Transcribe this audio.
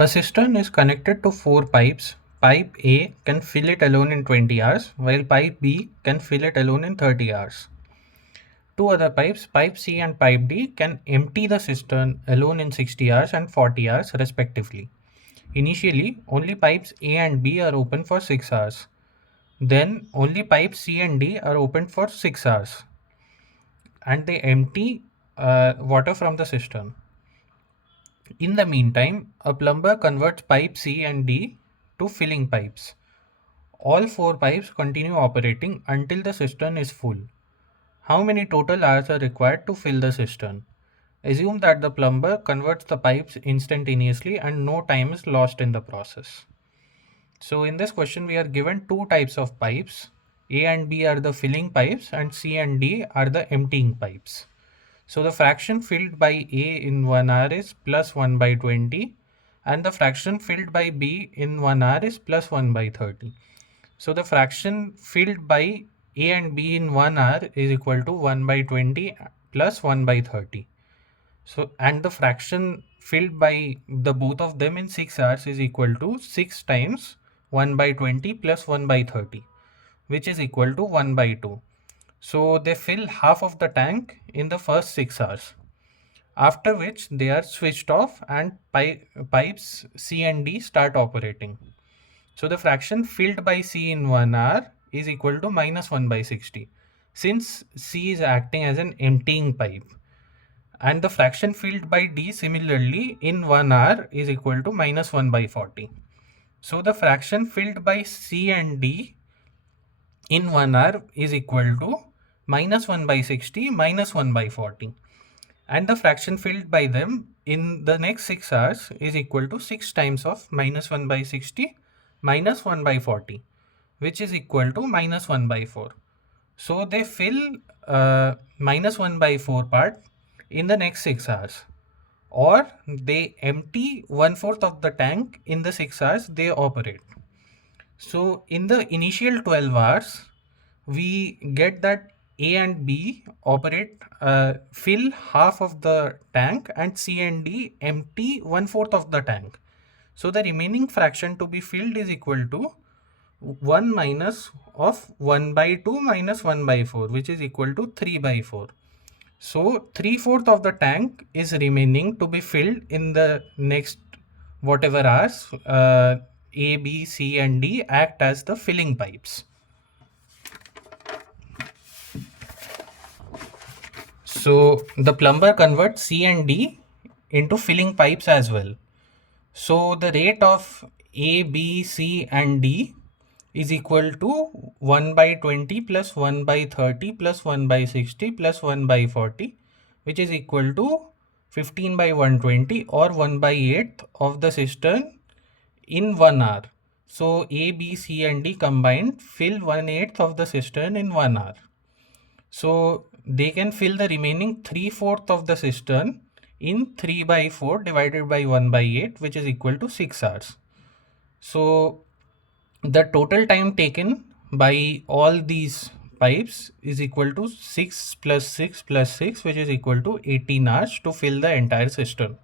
A cistern is connected to four pipes. Pipe A can fill it alone in 20 hours, while pipe B can fill it alone in 30 hours. Two other pipes, pipe C and pipe D, can empty the cistern alone in 60 hours and 40 hours respectively. Initially, only pipes A and B are open for 6 hours. Then, only pipes C and D are open for 6 hours and they empty water from the cistern. In the meantime, a plumber converts pipe C and D to filling pipes. All four pipes continue operating until the cistern is full. How many total hours are required to fill the cistern? Assume that the plumber converts the pipes instantaneously and no time is lost in the process. So in this question we are given two types of pipes. A and B are the filling pipes and C and D are the emptying pipes. So the fraction filled by A in 1 hour is plus 1 by 20 and the fraction filled by B in 1 hour is plus 1 by 30. So the fraction filled by A and B in 1 hour is equal to 1 by 20 plus 1 by 30. So and the fraction filled by the both of them in 6 hours is equal to 6 times 1 by 20 plus 1 by 30, which is equal to 1 by 2. So they fill half of the tank in the first 6 hours, after which they are switched off and pipes C and D start operating. So the fraction filled by C in 1 hour is equal to minus 1 by 60, since C is acting as an emptying pipe. And the fraction filled by D similarly in 1 hour is equal to minus 1 by 40. So the fraction filled by C and D in 1 hour is equal to minus 1 by 60 minus 1 by 40. And the fraction filled by them in the next 6 hours is equal to 6 times of minus 1 by 60 minus 1 by 40, which is equal to minus 1 by 4. So they fill minus 1 by 4 part in the next 6 hours, or they empty 1/4 of the tank in the 6 hours they operate. So in the initial 12 hours, we get that A and B operate, fill half of the tank and C and D empty 1/4 of the tank. So the remaining fraction to be filled is equal to 1 minus of 1 by 2 minus 1 by 4, which is equal to 3 by 4. So 3/4 of the tank is remaining to be filled in the next whatever hours. A, B, C and D act as the filling pipes. So the plumber converts C and D into filling pipes as well. So the rate of A, B, C and D is equal to 1 by 20 plus 1 by 30 plus 1 by 60 plus 1 by 40, which is equal to 15 by 120 or 1 by 8 of the cistern in 1 hour. So A, B, C and D combined fill 1/8 of the cistern in 1 hour. So they can fill the remaining 3/4 of the cistern in 3 by 4 divided by 1 by 8, which is equal to 6 hours. So the total time taken by all these pipes is equal to 6 plus 6 plus 6, which is equal to 18 hours to fill the entire cistern.